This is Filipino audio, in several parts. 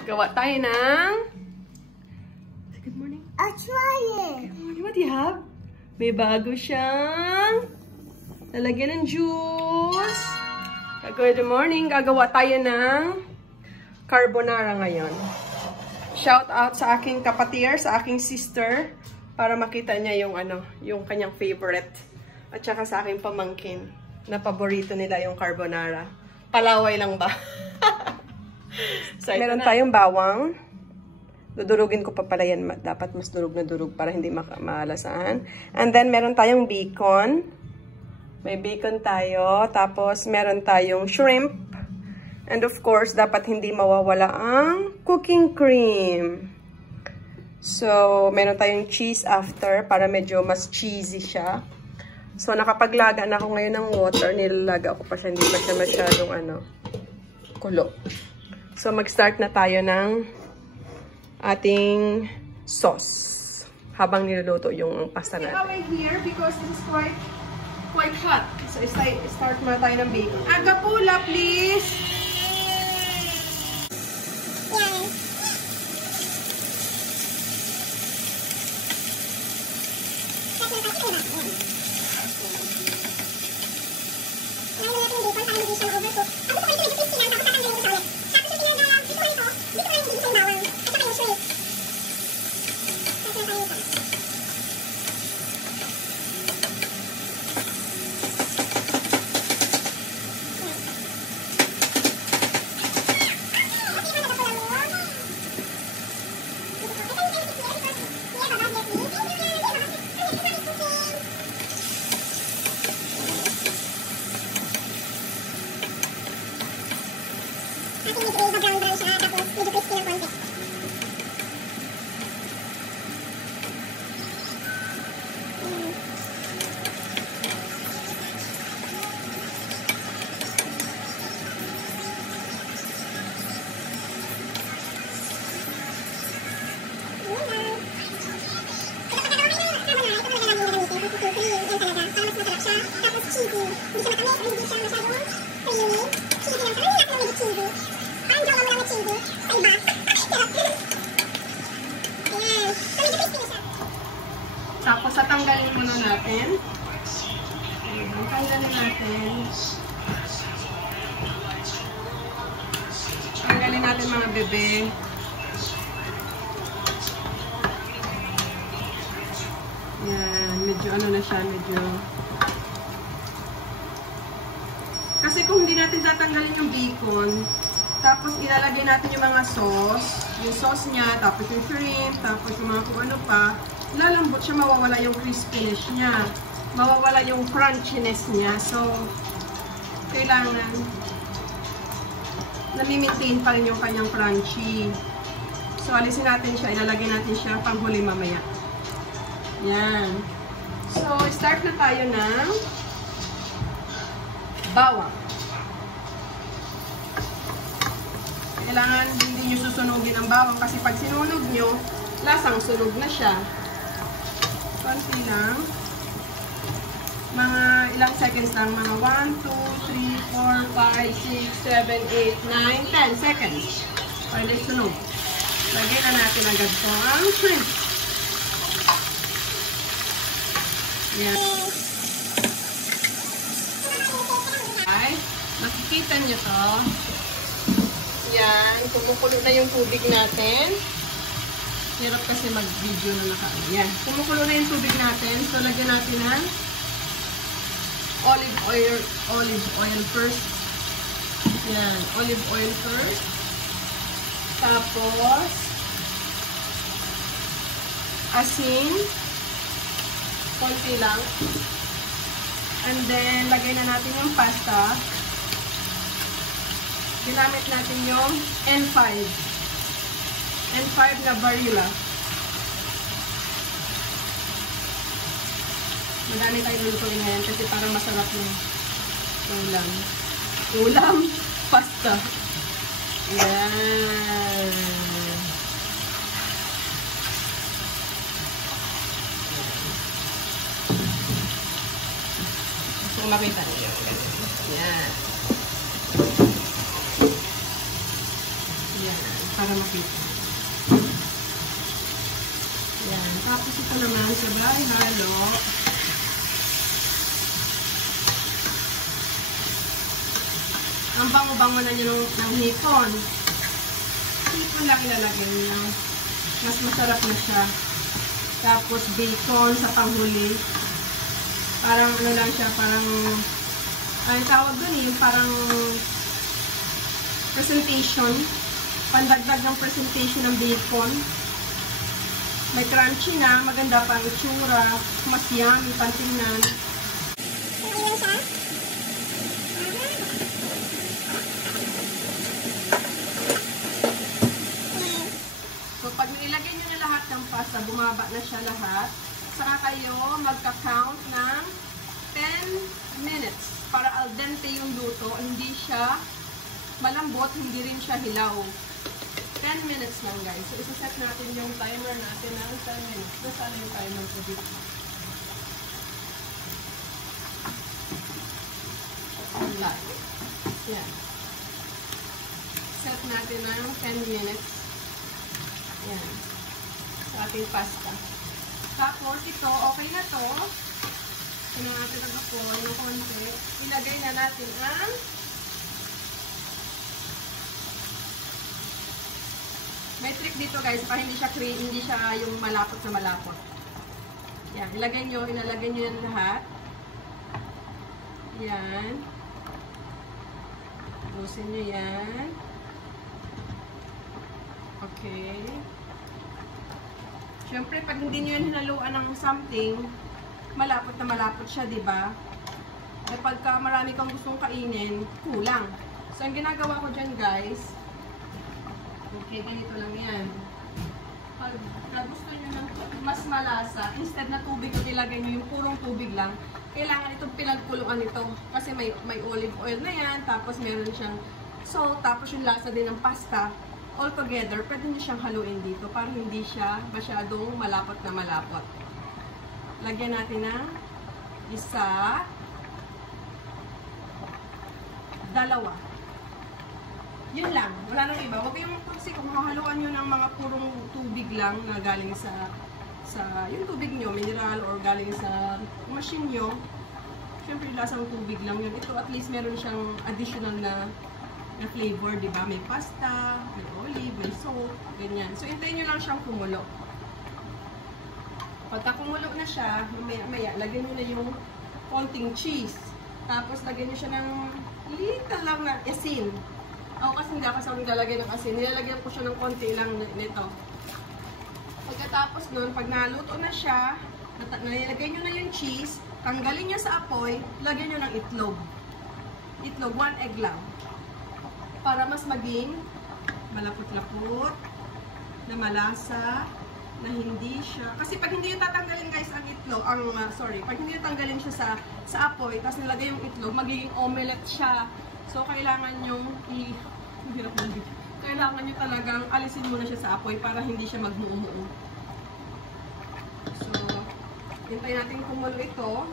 Gawa tayo ng... Good morning. I'll try it. Good morning. What do you have? May bago siyang lalagyan ng juice. Good morning. Gagawa tayo ng carbonara ngayon. Shout out sa aking kapatier, sa aking sister, para makita niya yung yung kanyang favorite. At saka sa aking pamangkin, na paborito nila yung carbonara. Palaway lang ba? So, meron tayong bawang. Dudurugin ko pa pala yan. Dapat mas durug na durug para hindi maalasahan. And then, meron tayong bacon. May bacon tayo. Tapos, meron tayong shrimp. And of course, dapat hindi mawawala ang cooking cream. So, meron tayong cheese after para medyo mas cheesy siya. So, nakapaglaga na ako ngayon ng water. Nilalaga ko pa siya. Hindi pa siya masyadong kulo. So, mag-start na tayo ng ating sauce. Habang niluluto yung pasta natin. We're here because it is quite hot. So, start muna tayo ng bacon. Aga pula, please! Tapos, tatanggalin muna natin. Tanggalin natin. Tanggalin natin mga bebe. Yan, medyo na siya, medyo. Kasi kung hindi natin tatanggalin yung bacon, tapos ilalagay natin yung mga sauce, yung sauce niya, tapos yung shrimp, tapos yung mga kung ano pa, lalambot siya, mawawala yung crispiness niya. Mawawala yung crunchiness niya. So, kailangan nami-maintain pa rin yung kanyang crunchy. So, alisin natin siya. Ilalagay natin siya panghuli mamaya. Yan. So, start na tayo ng bawang. Kailangan hindi nyo susunugin ang bawang kasi pag sinunog nyo, lasang sunog na siya. Konti lang. Mga ilang seconds lang. Mga 1, 2, 3, 4, 5, 6, 7, 8, 9, 10 seconds. Pwede sunog. Lagyan na natin agad po ang shrimp. Yan. Okay. Makikita nyo to. Yan. Kumukulo na yung tubig natin. Hirap kasi mag-video na naka-ano. Yan. Kumukulo na yung tubig natin. So, lagyan natin ng olive oil first. Yan. Olive oil first. Tapos, asin. Konti lang. And then, lagay na natin yung pasta. Ginamit natin yung N5. N5 na Barilla. Madami tayong lutuin ngayon kasi parang masarap yung ulam. Ulam, pasta. Yan. Kung makita niyo. Yan. Yan. para makita. Yan. Tapos ito naman, sabay halo. Ang bango-bango na nyo ng hipon. Hipon lang ilalagay nyo. Mas masarap na siya. Tapos bacon sa panghuli. Parang ano lang siya, parang ay tawag dun eh, parang presentation. Pandagdag ng presentation ng bacon. May crunchy na, maganda pa ang itsura. Mas yummy, pantingnan. Pag nilagay nyo na lahat ng pasta, bumaba na siya lahat, saka kayo magka-count ng 10 minutes para al dente yung luto, hindi siya malambot, hindi rin siya hilaw. 10 minutes lang guys. So, isa-set natin yung timer natin ng 10 minutes. Nasaan yung timer ko dito? Yan. Set natin ng 10 minutes. Yan. Sa ating pasta. Tapos, ito, okay na to. Ito na natin ang apoy ng konti. Ilagay na natin ang may trick dito guys, para hindi siya yung malapot na malapot. Yan, ilalagay nyo yan lahat. Yan. Busin nyo yan. Okay. Siyempre, pag hindi nyo yan hinaluan ng something, malapot na malapot siya, diba? Eh, pagka marami kang gustong kainin, kulang. So, ang ginagawa ko dyan, guys, okay, ganito lang yan. Pag gusto nyo ng mas malasa, instead na tubig ko nilagay nyo yung purong tubig lang, kailangan itong pinagkuluan ito. Kasi may olive oil na yan, tapos meron siyang salt, tapos yung lasa din ng pasta. All together, pwede nyo siyang haluin dito para hindi siya masyadong malapot na malapot. Lagyan natin ng isa, dalawa. Yun lang. Wala nang iba. Huwag kayong kasi kung hahaluan nyo ng mga purong tubig lang na galing sa yung tubig nyo, mineral, or galing sa machine nyo. Siyempre, lasang tubig lang yun. Ito, at least meron siyang additional na flavor, di ba? May pasta, may olive, may salt, ganyan. So, hintayin nyo lang siyang kumulo. Pagka kumulo na siya, maya, lagyan nyo na yung konting cheese. Tapos, lagyan nyo siya ng little lang na asin. Ako kasi hindi ako sa naglalagay ng asin. Nilalagyan ko siya ng konti lang nito. Pagkatapos nun, pag naluto na siya, nilagay nyo na yung cheese, tanggalin nyo sa apoy, lagyan nyo ng itlog. Itlog, 1 egg lang. Para mas maging malapot-lapot, na malasa, na hindi siya. Kasi pag hindi nyo tatanggalin guys ang itlog, pag hindi nyo tanggalin siya sa apoy, tapos nilagay yung itlog, magiging omelette siya. So, kailangan nyo talagang alisin muna siya sa apoy para hindi siya magmuumuo. So, hintay natin kumulo ito.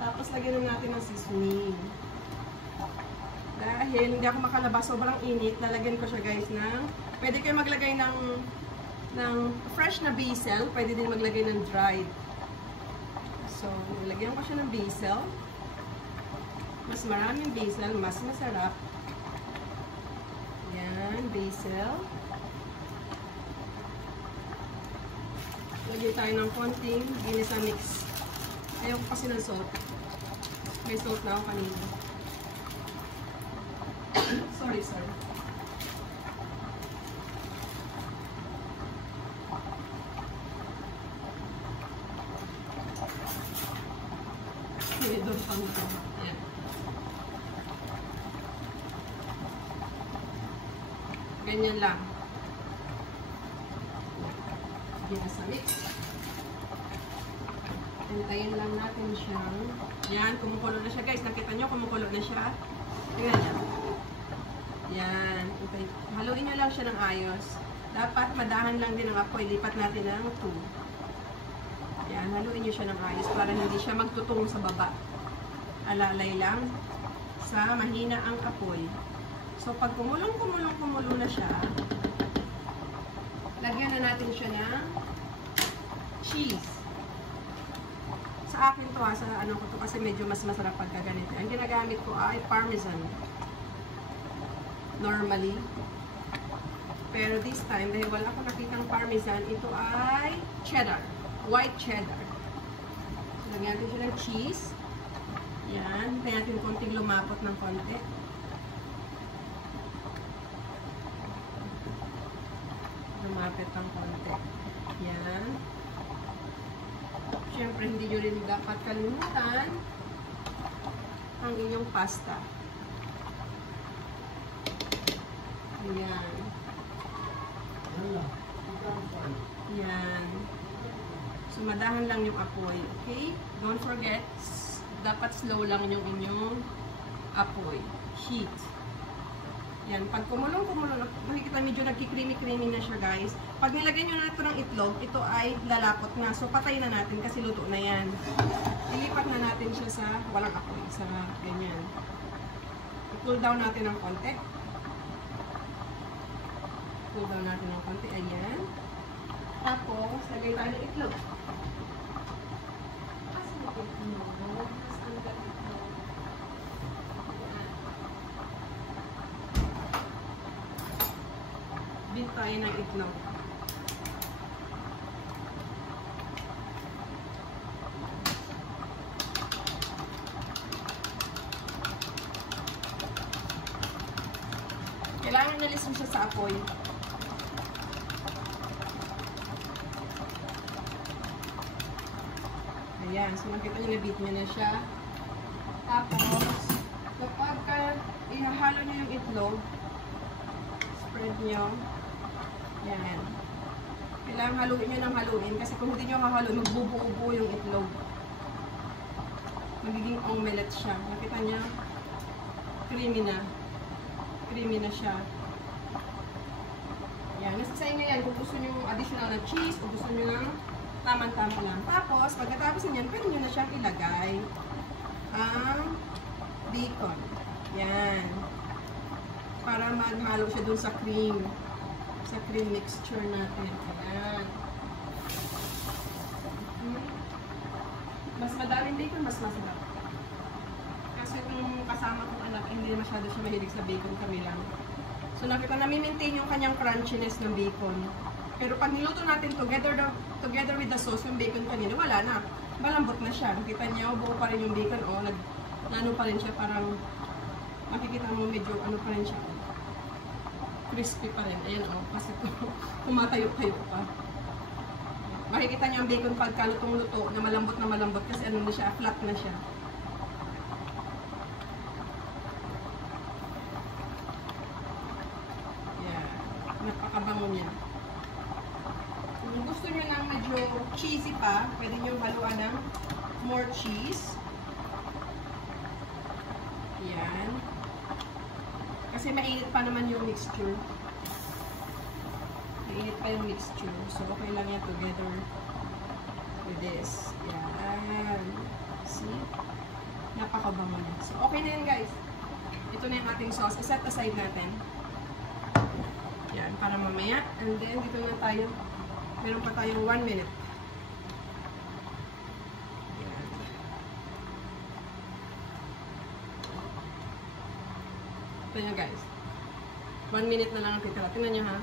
Tapos, lagyan natin ng seasoning. Dahil hindi ako makalabas, sobrang init, lalagyan ko siya guys ng, pwede kayo maglagay ng fresh na basil, pwede din maglagay ng dried. So, nilagyan ko siya ng basil. Mas maraming basil, mas masarap. Yan, basil. Lagyan tayo ng konting ginisa mix. Ayoko kasi ng salt. May salt na ako kanina. Sorry. Doon pang ito. Ayan. Ganyan lang. Ginasa mix. Hintayin lang natin siyang. Yan, kumukulo na siya guys. Nakita nyo, kumukulo na siya. Tingnan niya. Yan. Haluin nyo lang siya ng ayos. Dapat madahan lang din ang apoy. Lipat natin ng 2. Yan. Haluin nyo siya ng ayos para hindi siya magtutong sa baba. Alalay lang sa mahina ang apoy. So, pag kumulo na siya, natin siya ng cheese. Sa akin to sa ano ko to kasi medyo mas masarap pagka ganito. Ang ginagamit ko ay parmesan. Normally. Pero this time, dahil wala akong nakitang parmesan, ito ay cheddar. White cheddar. So, lagyan natin siya ng cheese. Yan. Kaya natin konting lumapot ng konti. Lumapit ng konti. Yan. Siyempre, hindi nyo rin dapat kalimutan ang inyong pasta. Yan. Yan. So, madahan lang yung apoy. Okay? Don't forget, dapat slow lang yung inyong apoy. Heat. Yan. Pag kumulong, makikita medyo nagki-creamy-creamy na siya, guys. Pag nilagyan nyo na ito ng itlog, ito ay lalapot na. So, patay na natin kasi luto na yan. Ilipat na natin siya sa walang apoy. Sa ganyan. I-cool down natin ng konti. Cool down natin ng konti. Ayan. Tapos, lagay tayo ng itlog. Asan yung itlog? Asan yung itlog? Beat tayo ng itlog. Kailangan nalisin siya sa apoy. Ayan. So, nakita nyo, na-beat nyo na siya. Tapos, kapag ihahalo nyo yung itlog, spread nyo. Yan. Kailangan haluin nyo ng haluin kasi kung hindi nyo hahaluin, magbubuo-buo yung itlog. Magiging omelette siya. Nakita nyo? Creamy na. Creamy na siya. Yan. Nasa sa inyo yan. Kung gusto nyo additional na cheese, kung gusto nyo ng tamang-tama lang. Tapos, pagkatapos nyan, pwede nyo na siyang ilagay ang bacon. Yan. Para maghalo siya dun sa cream. Sa cream mixture natin. Ayan. Mas madaming bacon, mas masarap. Kasi itong kasama kong anak, hindi masyado siya mahilig sa bacon, kami lang. So nakita, nami-maintain yung kanyang crunchiness ng bacon. Pero pag niluto natin together with the sauce, yung bacon kanina, wala na. Malambot na siya. Nakita niyo, buo pa rin yung bacon. O, nano pa rin siya, parang makikita mo medyo ano pa rin siya. Crispy pa rin. Ayan o. Kasi tumatayo-tayo pa. Makikita niyo ang bacon pagka lutong-luto na malambot kasi ano na siya, flat na siya. Yeah. Napakabango niya. Kung gusto niyo ng medyo cheesy pa, pwede niyo haluan ng more cheese. Yan. Kasi mainit pa naman yung mixture. Mainit pa yung mixture. So, okay lang yan together with this. Yan. See? Napakabango niya. So, okay na yan, guys. Ito na yung ating sauce. I-set aside natin. Yan, para mamaya. And then, dito na tayo. Meron pa tayong 1 minute. Yan. Ito nyo, guys. 1 minute na lang ang titira. Tingnan nyo, ha?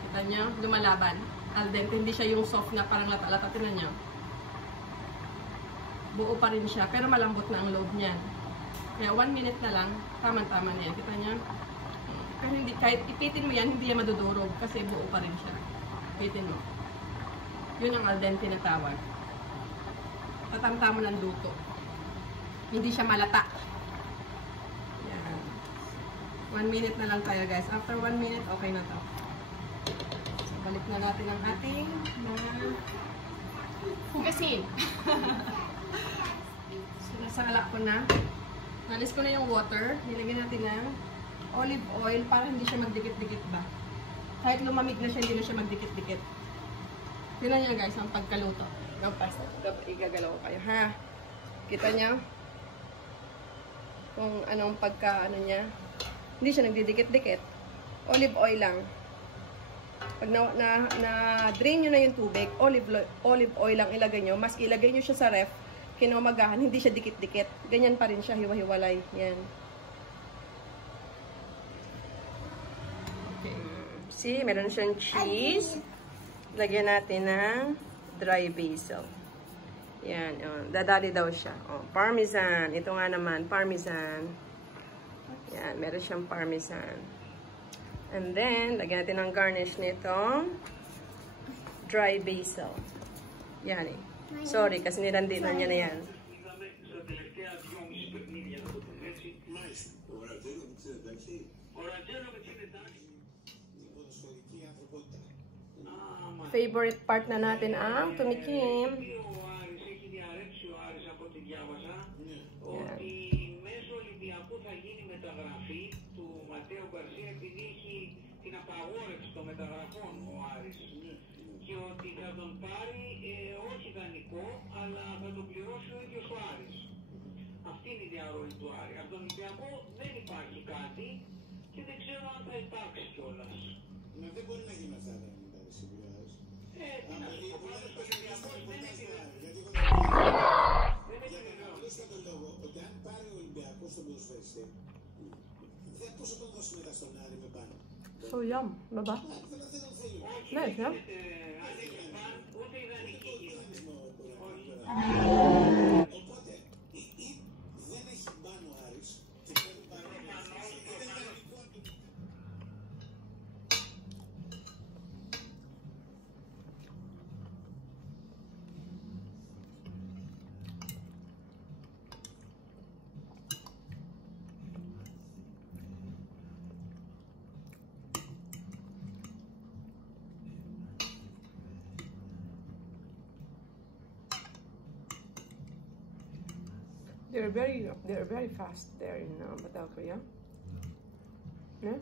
Kita nyo? Lumalaban. Al dente. Hindi siya yung soft na parang lata-lata. Tingnan nyo. Buo pa rin siya. Pero malambot na ang loob niyan. Kaya 1 minute na lang. Tama-tama na yan. Kita nyo? Pero hindi, kahit ipitin mo yan, hindi yan madudurog. Kasi buo pa rin siya. Ipitin mo. Yun ang al dente na tawag. Tatamtamo ng luto. Hindi siya malata. 1 minute na lang tayo, guys. After 1 minute, okay na to. So, balik na natin ang ating hugasin. So, nasala ko na. Nalis ko na yung water. Nilagyan natin ng olive oil para hindi siya magdikit-dikit ba. Kahit lumamig na siya, hindi na siya magdikit-dikit. Tignan nyo, guys, ang pagkaluto. Igagalaw ko kayo, ha? Kita nyo? Kung anong pagka, ano niya. Hindi siya nagdidikit-dikit. Olive oil lang. Pag na-drain nyo na yung tubig, olive oil lang ilagay nyo. Mas ilagay nyo siya sa ref, kinumagahan, hindi siya dikit-dikit. Ganyan pa rin siya, hiwa-hiwalay. Yan. Okay. See, meron siyang cheese. Lagyan natin ng dry basil. Yan. Dadali daw siya. Parmesan. Ito nga naman, parmesan. Yan, meron siyang parmesan. And then, lagyan natin ng garnish nito. Dry basil. Yan eh. Sorry, kasi nilandinan niya na yan. Favorite part na natin ang tumikim. Yan. Την απαγόρευση των μεταγραφών ο Άρης και ότι θα τον πάρει όχι δανεικό αλλά θα τον πληρώσει ο ίδιος ο Άρης. Αυτή είναι η διαρροή του Άρη. Από τον Ολυμπιακό δεν υπάρχει κάτι και δεν ξέρω αν θα υπάρξει κιόλας. Μα δεν μπορεί να γίνει αυτά τα συμβιβάσεις. Τι να σου πω, πάντως ο Ολυμπιακός δεν έχει για τον λόγο ότι αν πάρει ο Ολυμπιακός τον ποδοσφαιριστή, δεν πόσο τον δώσει μετά στον Άρη με πάνω. So yum, baba. Nice, yeah? Ούτε ιδανική γίνεται. Οπότε, δεν έχει μπαν ο Άρης και πρέπει παρόλο. They're very fast there in Batalco, yeah? Yeah?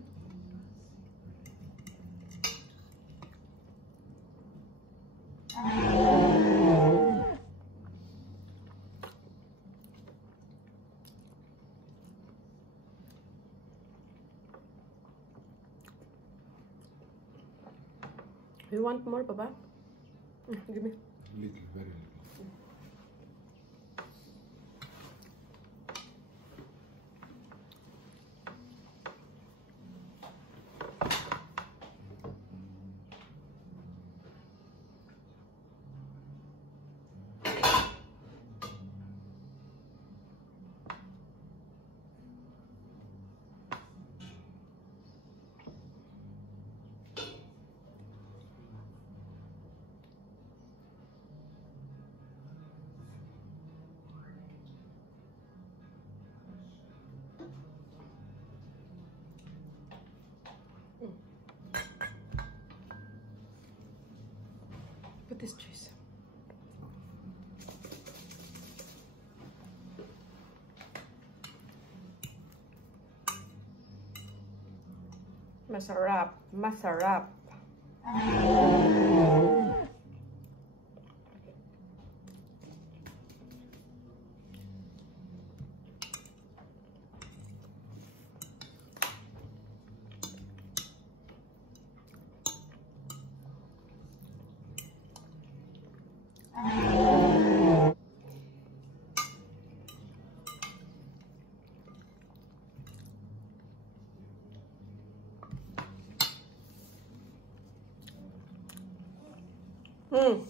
You want more, Papa? Give me. Little, very little. Put this cheese. Masarap, masarap. Mm.